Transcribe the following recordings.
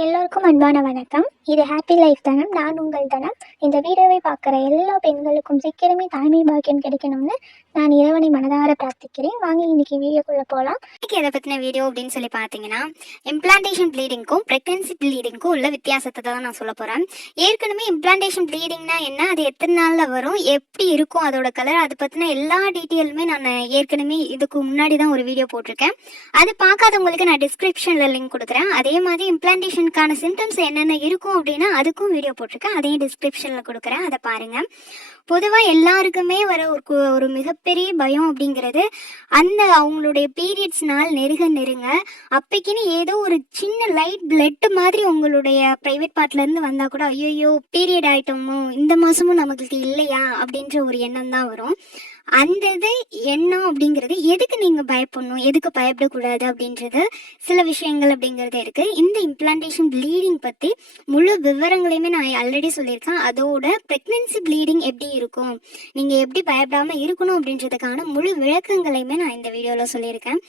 எல்லோருக்கும் அன்பான வணக்கம். இது ஹாப்பி லைஃப் தனம். நான் உங்கள் தனம். இந்த வீடியோவை பார்க்குற எல்லா பெண்களுக்கும் சீக்கிரமே தாய்மை பாக்கியம் கிடைக்கணும்னு நான் இறைவனை மனதார பிரார்த்திக்கிறேன். வாங்க இன்னைக்கு வீடியோக்குள்ளே போகலாம். இன்னைக்கு எதை பற்றின வீடியோ அப்படின்னு சொல்லி பார்த்தீங்கன்னா, இம்ப்ளான்டேஷன் ப்ளீடிங்க்கும் ப்ரெக்னன்சி ப்ளீடிங்க்கும் உள்ள வித்தியாசத்தை தான் நான் சொல்ல போகிறேன். ஏற்கனவே இம்ப்ளான்டேஷன் ப்ளீடிங்னா என்ன, அது எத்தனை நாளில் வரும், எப்படி இருக்கும் அதோட கலர், அதை பற்றின எல்லா டீட்டெயிலுமே நான் ஏற்கனவே இதுக்கு முன்னாடி தான் ஒரு வீடியோ போட்டிருக்கேன். அது பார்க்காதவங்களுக்கு நான் டிஸ்கிரிப்ஷனில் லிங்க் கொடுக்குறேன். அதே மாதிரி இம்ப்ளான்டேஷனுக்கான சிம்டம்ஸ் என்னென்ன இருக்கும் அப்படின்னா அதுக்கும் வீடியோ போட்டிருக்கேன். அதையும் டிஸ்கிரிப்ஷனில் கொடுக்குறேன், அதை பாருங்கள். பொதுவாக எல்லாருக்குமே வர ஒரு மிகப்பெரிய பயம் அப்படிங்கிறது அந்த அவங்களுடைய பீரியட்ஸ்னால் நெருங்க அப்பைக்குன்னு ஏதோ ஒரு சின்ன லைட் பிளட் மாதிரி உங்களுடைய ப்ரைவேட் பார்ட்லேருந்து வந்தால் கூட ஐயோ பீரியட் ஆகிட்டோமோ, இந்த மாதமும் நமக்கு இல்லையா அப்படின்ற ஒரு எண்ணம் தான் வரும். அந்த இது எண்ணம் அப்படிங்கிறது எதுக்கு நீங்கள் பயப்படணும், எதுக்கு பயப்படக்கூடாது அப்படின்றது சில விஷயங்கள் அப்படிங்கிறது இருக்குது. இந்த இம்ப்ளான்டேஷன் ப்ளீடிங் பற்றி முழு விவரங்களையுமே நான் ஆல்ரெடி சொல்லியிருக்கேன். அதோட ப்ரெக்னன்சி ப்ளீடிங் எப்படி இருக்கும், நீங்கள் எப்படி பயப்படாமல் இருக்கணும் அப்படின்றதுக்கான முழு விளக்கங்களையுமே நான் இந்த வீடியோவில் சொல்லியிருக்கேன்.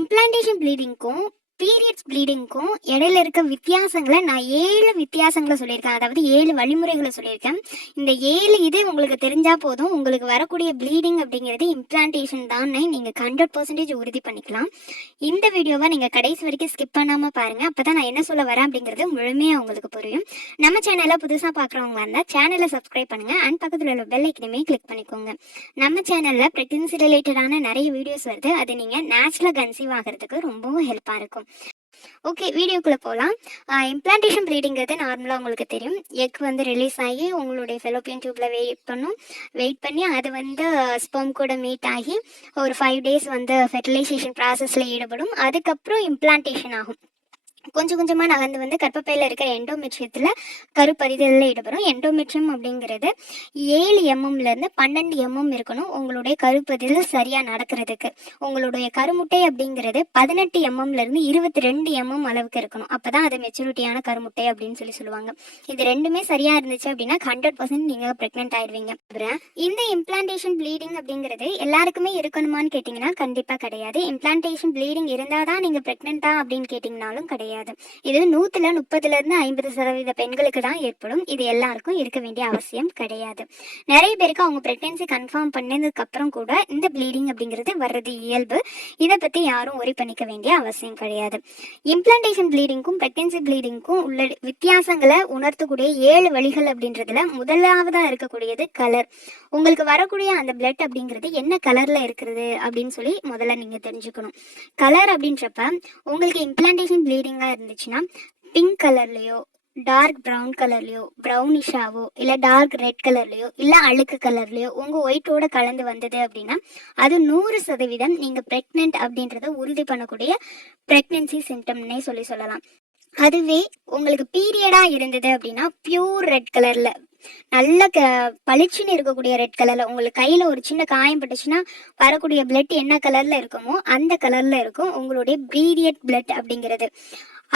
இம்ப்ளான்டேஷன் ப்ளீடிங்க்கும் பீரியட்ஸ் ப்ளீடிங்க்கும் இடையில இருக்க வித்தியாசங்களை நான் 7 வித்தியாசங்களை சொல்லியிருக்கேன். அதாவது 7 வழிமுறைகளை சொல்லியிருக்கேன். இந்த 7 இது உங்களுக்கு தெரிஞ்சால் போதும், உங்களுக்கு வரக்கூடிய ப்ளீடிங் அப்படிங்கிறது இம்ப்ளான்டேஷன் தான் நீங்கள் 100% உறுதி பண்ணிக்கலாம். இந்த வீடியோவை நீங்கள் கடைசி வரைக்கும் ஸ்கிப் பண்ணாமல் பாருங்கள். அப்போ தான் நான் என்ன சொல்ல வரேன் அப்படிங்கிறது முழுமையாக உங்களுக்கு புரியும். நம்ம சேனலை புதுசாக பார்க்குறவங்க இருந்தால் சேனலை சப்ஸ்கிரைப் பண்ணுங்கள் அண்ட் பக்கத்தில் உள்ள பெல் ஐக்கனையுமே கிளிக் பண்ணிக்கோங்க. நம்ம சேனலில் ப்ரெக்னன்சி ரிலேட்டடான நிறைய வீடியோஸ் வருது. அது நீங்கள் நேச்சுரலாக கன்சீவ் ஆகிறதுக்கு ரொம்பவும் ஹெல்ப்பாக இருக்கும். ஓகே, வீடியோக்குள்ளே போகலாம். இம்ப்ளான்டேஷன் ப்ளீடிங்கிறது நார்மலாக உங்களுக்கு தெரியும். எக் ரிலீஸ் ஆகி உங்களுடைய ஃபெலோப்பியன் டியூப்பில் வெயிட் பண்ணி அது ஸ்பெர்ம் கூட மீட் ஆகி ஒரு 5 days ஃபெர்டிலைசேஷன் ப்ராசஸில் ஈடுபடும். அதுக்கப்புறம் இம்ப்ளான்டேஷன் ஆகும். கொஞ்சம் கொஞ்சமாக நகர்ந்து கர்ப்பப்பையில் இருக்கிற எண்டோமெட்ரியத்தில் கருப்பரிதலில் ஈடுபடும். எண்டோமெட்ரியம் அப்படிங்கிறது 7 mmலேருந்து 12 mm இருக்கணும் உங்களுடைய கருப்பரிதல் சரியாக நடக்கிறதுக்கு. உங்களுடைய கருமுட்டை அப்படிங்கிறது 18 mmலேருந்து 22 mm அளவுக்கு இருக்கணும். அப்போ தான் அது மெச்சூரிட்டியான கருமுட்டை அப்படின்னு சொல்லுவாங்க. இது ரெண்டுமே சரியாக இருந்துச்சு அப்படின்னா 100% நீங்கள் ப்ரெக்னென்ட் ஆயிடுவீங்க. இந்த இம்ப்ளான்டேஷன் ப்ளீடிங் அப்படிங்கிறது எல்லாருக்குமே இருக்கணுமான்னு கேட்டிங்கன்னா கண்டிப்பாக கிடையாது. இம்ப்ளான்டேஷன் ப்ளீடிங் இருந்தால் தான் நீங்கள் ப்ரெக்னென்ட்டா அப்படின்னு கேட்டிங்கனாலும் கிடையாது. இது 130லேருந்து 50% பெண்களுக்கு தான் ஏற்படும். இது எல்லாருக்கும் இருக்க வேண்டிய அவசியம் கிடையாது. நிறைய பேருக்கு அவங்க பிரெக்னன்சி கன்ஃபார்ம் பண்ணதுக்கு அப்புறம் கூட இந்த ப்ளீடிங் அப்படிங்கிறது வர்றது இயல்பு. இதை பற்றி யாரும் ஒரி பண்ணிக்க வேண்டிய அவசியம் கிடையாது. இம்ப்ளான்டேஷன் ப்ளீடிங்க்கும் பிரெக்னன்சி ப்ளீடிங்க்கும் உள்ள வித்தியாசங்களை உணர்த்தக்கூடிய 7 வழிகள் அப்படின்றதுல முதலாவதாக இருக்கக்கூடியது கலர். உங்களுக்கு வரக்கூடிய அந்த பிளட் அப்படிங்கிறது என்ன கலரில் இருக்கிறது அப்படின்னு சொல்லி முதல்ல நீங்கள் தெரிஞ்சுக்கணும். கலர் அப்படின்றப்ப உங்களுக்கு இம்ப்ளான்டேஷன் ப்ளீடிங் இருந்துச்சுன்னா பிங்க் கலர்லயோ, டார்க் ப்ரௌன் கலர்லயோ, ப்ரௌனிஷாவோ, இல்லை டார்க் ரெட் கலர்லயோ, இல்லை அழுக்கு கலர்லயோ உங்கள் ஒயிட்டோட கலந்து வந்தது அப்படின்னா அது 100% நீங்கள் ப்ரெக்னென்ட் அப்படின்றத உறுதி பண்ணக்கூடிய ப்ரெக்னன்சி சிம்டம்னே சொல்லலாம். அதுவே உங்களுக்கு பீரியடாக இருந்தது அப்படின்னா பியூர் ரெட் கலரில் நல்ல பளிச்சுன்னு இருக்கக்கூடிய ரெட் கலரில் உங்களுக்கு கையில் ஒரு சின்ன காயம் பட்டுச்சுன்னா வரக்கூடிய பிளட் என்ன கலரில் இருக்குமோ அந்த கலரில் இருக்கும் உங்களுடைய பீரியட் பிளட் அப்படிங்கிறது.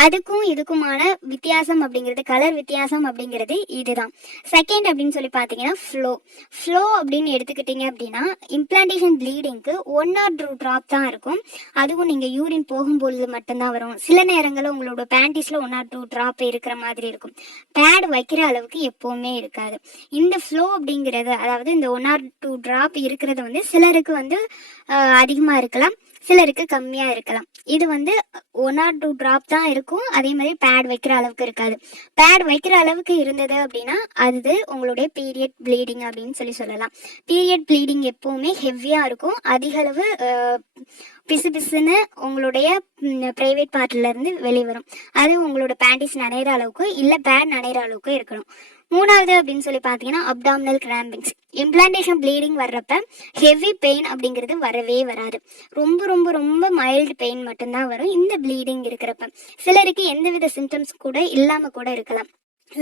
அதுக்கும் இதுக்குமான வித்தியாசம் அப்படிங்கிறது, கலர் வித்தியாசம் அப்படிங்கிறது இதுதான். செகண்ட் அப்படின்னு சொல்லி பார்த்தீங்கன்னா ஃப்ளோ அப்படின்னு எடுத்துக்கிட்டீங்க அப்படின்னா இம்ப்ளான்டேஷன் ப்ளீடிங்க்கு 1 or 2 ட்ராப் தான் இருக்கும். அதுவும் நீங்கள் யூரின் போகும்பொழுது மட்டும்தான் வரும். சில நேரங்களில் உங்களோட பேண்டிஸில் 1 or 2 ட்ராப் இருக்கிற மாதிரி இருக்கும். பேட் வைக்கிற அளவுக்கு எப்போவுமே இருக்காது. இந்த ஃப்ளோ அப்படிங்கிறது, அதாவது இந்த 1 or 2 ட்ராப் இருக்கிறது சிலருக்கு அதிகமாக இருக்கலாம், சிலருக்கு கம்மியாக இருக்கலாம். இது 1 or 2 ட்ராப் தான் இருக்கும். அதே மாதிரி பேட் வைக்கிற அளவுக்கு இருக்காது. பேட் வைக்கிற அளவுக்கு இருந்தது அப்படின்னா அது உங்களுடைய பீரியட் ப்ளீடிங் அப்படின்னு சொல்லலாம். பீரியட் ப்ளீடிங் எப்போவுமே ஹெவியாக இருக்கும். அதிக அளவு பிசுன்னு உங்களுடைய ப்ரைவேட் பார்ட்லேருந்து வெளிவரும். அது உங்களோட பேண்டிஸ் நனைகிற அளவுக்கு இல்லை பேட் நனைகிற அளவுக்கு இருக்கணும். 3வது அப்படின்னு சொல்லி பார்த்தீங்கன்னா அப்டாமினல் கிராம்பிங்ஸ். இம்ப்ளான்டேஷன் ப்ளீடிங் வர்றப்ப ஹெவி பெயின் அப்படிங்கிறது வரவே வராது. ரொம்ப ரொம்ப ரொம்ப மைல்டு பெயின் மட்டும்தான் வரும் இந்த ப்ளீடிங் இருக்கிறப்ப. சிலருக்கு எந்தவித சிம்டம்ஸ் கூட இல்லாமல் கூட இருக்கலாம்.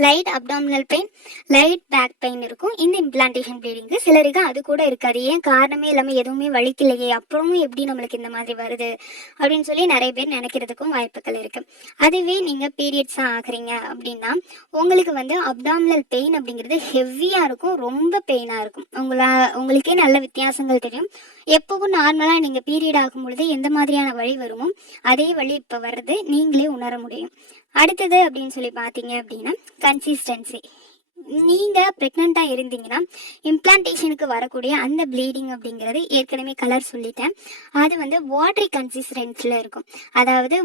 Light abdominal pain, light back pain இருக்கும் இந்த இம்ப்ளான்டேஷன் ப்ளீடிங்கு. சிலருக்கு அது கூட இருக்காது. ஏன் காரணமே இல்லாமல் எதுவுமே வலிக்கலையே, அப்புறமும் எப்படி நம்மளுக்கு இந்த மாதிரி வருது அப்படின்னு சொல்லி நிறைய பேர் நினைக்கிறதுக்கும் வாய்ப்புகள் இருக்குது. அதுவே நீங்கள் பீரியட்ஸாக ஆகுறீங்க அப்படின்னா உங்களுக்கு அப்டாமினல் பெயின் அப்படிங்கிறது ஹெவியாக இருக்கும், ரொம்ப பெயினாக இருக்கும். உங்களுக்கே நல்ல வித்தியாசங்கள் தெரியும். எப்பவும் நார்மலாக நீங்கள் பீரியட் ஆகும் பொழுது எந்த மாதிரியான வலி வருமோ அதே வலி இப்போ வர்றது நீங்களே உணர முடியும். அடுத்தது அப்படின்னு சொல்லி பார்த்தீங்க அப்படின்னா கன்சிஸ்டன்சி. நீங்கள் ப்ரெக்னெண்ட்டாக இருந்தீங்கன்னா இம்ப்ளான்டேஷனுக்கு வரக்கூடிய அந்த ப்ளீடிங் அப்படிங்கிறது ஏற்கனவே கலர் சொல்லிட்டேன். அது வந்து வாட்ரி கன்சிஸ்டன்சியில் இருக்கும். அதாவது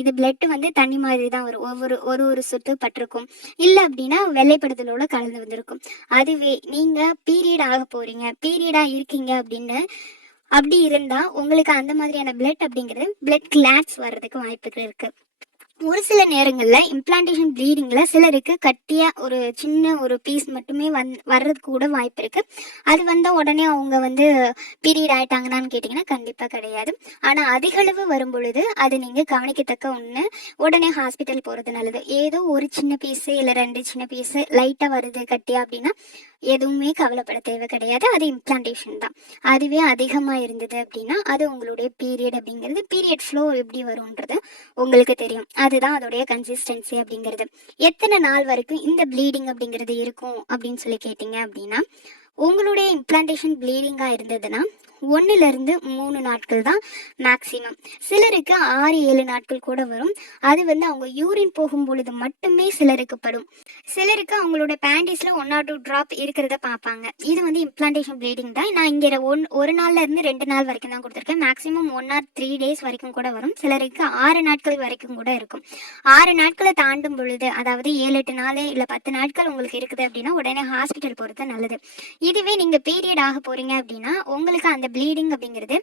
இது பிளட்டு வந்து தண்ணி மாதிரி தான் வரும். ஒரு ஒரு சொட்டு பட்டிருக்கும். இல்லை அப்படின்னா வெள்ளைப்படுதலோட கலந்து வந்திருக்கும். அதுவே நீங்கள் பீரியட் ஆக போகிறீங்க, பீரியடாக இருக்கீங்க அப்படின்னு அப்படி இருந்தால் உங்களுக்கு அந்த மாதிரியான பிளட் அப்படிங்கிறது பிளட் கிளாட்ஸ் வர்றதுக்கு வாய்ப்புகள் இருக்குது. ஒரு சில நேரங்களில் இம்ப்ளான்டேஷன் ப்ளீடிங்கில் சிலருக்கு கட்டியாக ஒரு சின்ன ஒரு பீஸ் மட்டுமே வர்றதுக்கு கூட வாய்ப்பு இருக்குது. அது வந்தால் உடனே அவங்க வந்து பீரியட் ஆகிட்டாங்கன்னான்னு கேட்டிங்கன்னா கண்டிப்பாக கிடையாது. ஆனால் அதிகளவு வரும் பொழுது அது நீங்கள் கவனிக்கத்தக்க ஒன்று. உடனே ஹாஸ்பிட்டல் போகிறது நல்லது. ஏதோ ஒரு சின்ன பீஸு இல்லை 2 சின்ன பீஸு லைட்டாக வருது கட்டியா அப்படின்னா எதுவுமே கவலைப்பட தேவை கிடையாது. அது இம்ப்ளான்டேஷன் தான். அதுவே அதிகமாக இருந்தது அப்படின்னா அது உங்களுடைய பீரியட் அப்படிங்கிறது. பீரியட் ஃப்ளோ எப்படி வரும்ன்றது உங்களுக்கு தெரியும். அதுதான் அதோடைய கன்சிஸ்டன்சி அப்படிங்கிறது. எத்தனை நாள் வரைக்கும் இந்த ப்ளீடிங் அப்படிங்கிறது இருக்கும் அப்படின்னு சொல்லி கேட்டிங்க அப்படின்னா, உங்களுடைய இம்ப்ளான்டேஷன் ப்ளீடிங்காக இருந்ததுன்னா 1லிருந்து 3 நாட்கள் தான் மேக்ஸிமம். சிலருக்கு 6-7 நாட்கள் கூட வரும். அது வந்து அவங்க யூரின் போகும் பொழுது மட்டுமே சிலருக்கு படும். சிலருக்கு அவங்களோட பேண்டிஸில் 1 or 2 ட்ராப் இருக்கிறத பார்ப்பாங்க. இது வந்து இம்ப்ளான்டேஷன் ப்ளீடிங் தான். நான் இங்கே ஒரு நாள்லேருந்து 2 நாள் வரைக்கும் தான் கொடுத்துருக்கேன். மேக்ஸிமம் 1 or 3 days வரைக்கும் கூட வரும். சிலருக்கு 6 நாட்கள் வரைக்கும் கூட இருக்கும். 6 நாட்களை தாண்டும் பொழுது, அதாவது 7-8 நாள் இல்லை 10 நாட்கள் உங்களுக்கு இருக்குது அப்படின்னா உடனே ஹாஸ்பிட்டல் போகிறது நல்லது. இதுவே நீங்கள் பீரியட் ஆக போகிறீங்க அப்படின்னா உங்களுக்கு அந்த ப்ளீடிங் அப்படிங்கிறது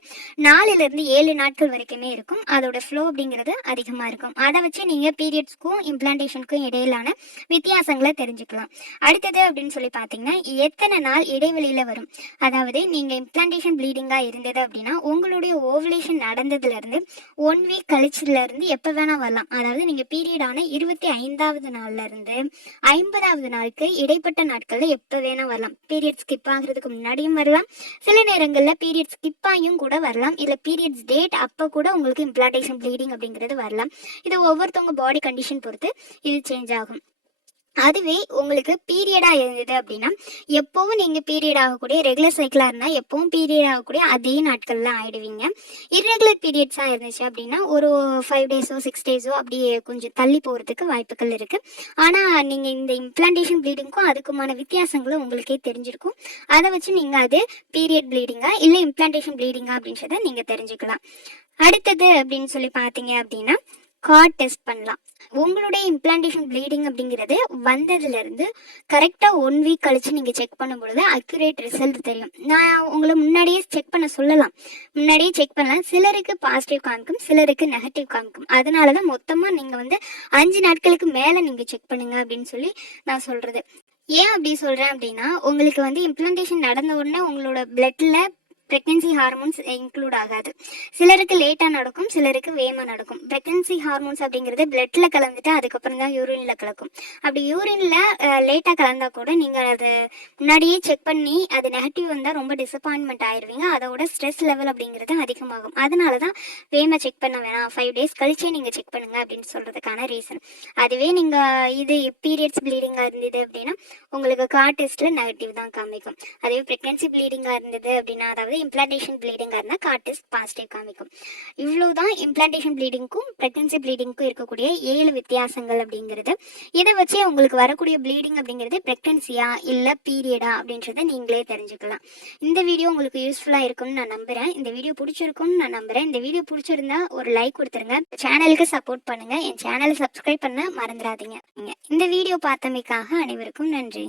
4லிருந்து 7 நாட்கள் வரைக்குமே இருக்கும். அதோட ஃப்ளோ அப்படிங்கிறது அதிகமாக இருக்கும். அதை வச்சு நீங்கள் பீரியட்ஸ்க்கும் இம்ப்ளான்டேஷனுக்கும் இடையிலான வித்தியாசங்களை தெரிஞ்சுக்கலாம். அடுத்தது அப்படின்னு சொல்லி பார்த்தீங்கன்னா எத்தனை நாள் இடைவெளியில் வரும். அதாவது நீங்கள் இம்ப்ளான்டேஷன் ப்ளீடிங்காக இருந்தது அப்படின்னா உங்களுடைய ஓவலேஷன் நடந்ததுலேருந்து 1 வீக் கழிச்சதுலேருந்து எப்போ வேணால் வரலாம். அதாவது நீங்கள் பீரியடான 25வது நாள்லேருந்து 50வது நாளுக்கு இடைப்பட்ட நாட்களில் எப்போ வேணால் வரலாம். பீரியட் ஸ்கிப் ஆகிறதுக்கு முன்னாடியும் வரலாம். சில நேரங்களில் பீரியட் ஸ்கிப் ஆகியும் கூட வரலாம். இல்லை பீரியட்ஸ் டேட் அப்போ கூட உங்களுக்கு இம்ப்ளான்டேஷன் ப்ளீடிங் அப்படிங்கிறது வரலாம். இது ஒவ்வொருத்தவங்க பாடி கண்டிஷன் பொறுத்து இது சேஞ்ச் ஆகும். அதுவே உங்களுக்கு பீரியடாக இருந்தது அப்படின்னா எப்போவும் நீங்கள் பீரியட் ஆகக்கூடிய ரெகுலர் சைக்கிளாக இருந்தால் எப்போவும் பீரியட் ஆகக்கூடிய அதே நாட்களில் ஆகிடுவீங்க. இர்ரெகுலர் பீரியட்ஸாக இருந்துச்சு அப்படின்னா ஒரு 5 days 6 days அப்படியே கொஞ்சம் தள்ளி போகிறதுக்கு வாய்ப்புகள் இருக்குது. ஆனால் நீங்கள் இந்த இம்ப்ளான்டேஷன் ப்ளீடிங்க்கும் அதுக்குமான வித்தியாசங்களும் உங்களுக்கே தெரிஞ்சிருக்கும். அதை வச்சு நீங்கள் அது பீரியட் ப்ளீடிங்கா இல்லை இம்ப்ளான்டேஷன் ப்ளீடிங்கா அப்படின்றத நீங்கள் தெரிஞ்சுக்கலாம். அடுத்தது அப்படின்னு சொல்லி பார்த்தீங்க அப்படின்னா கார்ட் டெஸ்ட் பண்ணலாம். உங்களுடைய இம்ப்ளான்டேஷன் ப்ளீடிங் அப்படிங்கிறது வந்ததுலேருந்து கரெக்டாக 1 வீக் கழித்து நீங்கள் செக் பண்ணும்பொழுது அக்யூரேட் ரிசல்ட் தெரியும். நான் உங்களை முன்னாடியே செக் பண்ண சொல்லலாம். முன்னாடியே செக் பண்ணலாம். சிலருக்கு பாசிட்டிவ் காமிக்கும், சிலருக்கு நெகட்டிவ் காமிக்கும். அதனால தான் மொத்தமாக நீங்கள் வந்து 5 நாட்களுக்கு மேலே நீங்கள் செக் பண்ணுங்க அப்படின்னு சொல்லி நான் சொல்கிறது. ஏன் அப்படி சொல்கிறேன் அப்படின்னா உங்களுக்கு வந்து இம்ப்ளான்டேஷன் நடந்த உடனே உங்களோட பிளட்டில் ப்ரெக்னென்சி ஹார்மோன்ஸ் இன்க்ளூட் ஆகாது. சிலருக்கு லேட்டாக நடக்கும், சிலருக்கு வேகமாக நடக்கும். ப்ரெக்னென்சி ஹார்மோன்ஸ் அப்படிங்கிறது பிளட்டில் கலந்துட்டு அதுக்கப்புறம் தான் யூரினில் கலக்கும். அப்படி யூரினில் லேட்டாக கலந்தால் கூட நீங்கள் அதை முன்னாடியே செக் பண்ணி அது நெகட்டிவ் வந்தால் ரொம்ப டிசப்பாயின்மெண்ட் ஆயிடுவீங்க. அதோட ஸ்ட்ரெஸ் லெவல் அப்படிங்கிறது அதிகமாகும். அதனால தான் வேகமாக செக் பண்ண வேணாம், 5 days கழிச்சே நீங்கள் செக் பண்ணுங்கள் அப்படின்னு சொல்கிறதுக்கான ரீசன். அதுவே நீங்கள் இது பீரியட்ஸ் ப்ளீடிங்காக இருந்தது அப்படின்னா உங்களுக்கு கார்ட் டெஸ்ட்டில் நெகட்டிவ் தான் காமிக்கும். அதுவே ப்ரெக்னென்சி ப்ளீடிங்காக இருந்தது அப்படின்னா அதாவது இம்ப்ளான்டேஷன் ப்ளீடிங்காக இருந்தால் கார்ட் டெஸ்ட் பாசிட்டிவ் காமிக்கும். இவ்வளோ தான் இம்ப்ளான்டேஷன் ப்ளீடிங்க்கும் ப்ரெக்னென்சி ப்ளீடிங்க்கும் இருக்கக்கூடிய 7 வித்தியாசங்கள் அப்படிங்கிறது. இதை வச்சு உங்களுக்கு வரக்கூடிய ப்ளீடிங் அப்படிங்கிறது ப்ரெக்னென்சியா இல்லை பீரியடா அப்படின்றத நீங்களே தெரிஞ்சுக்கலாம். இந்த வீடியோ உங்களுக்கு யூஸ்ஃபுல்லாக இருக்கும்னு நான் நம்புகிறேன். இந்த வீடியோ பிடிச்சிருக்கும்னு நான் நம்புகிறேன். இந்த வீடியோ பிடிச்சிருந்தா ஒரு லைக் கொடுத்துருங்க. சேனலுக்கு சப்போர்ட் பண்ணுங்கள். என் சேனலை சப்ஸ்கிரைப் பண்ண மறந்துடாதீங்க. இந்த வீடியோ பார்த்தமைக்காக அனைவருக்கும் நன்றி.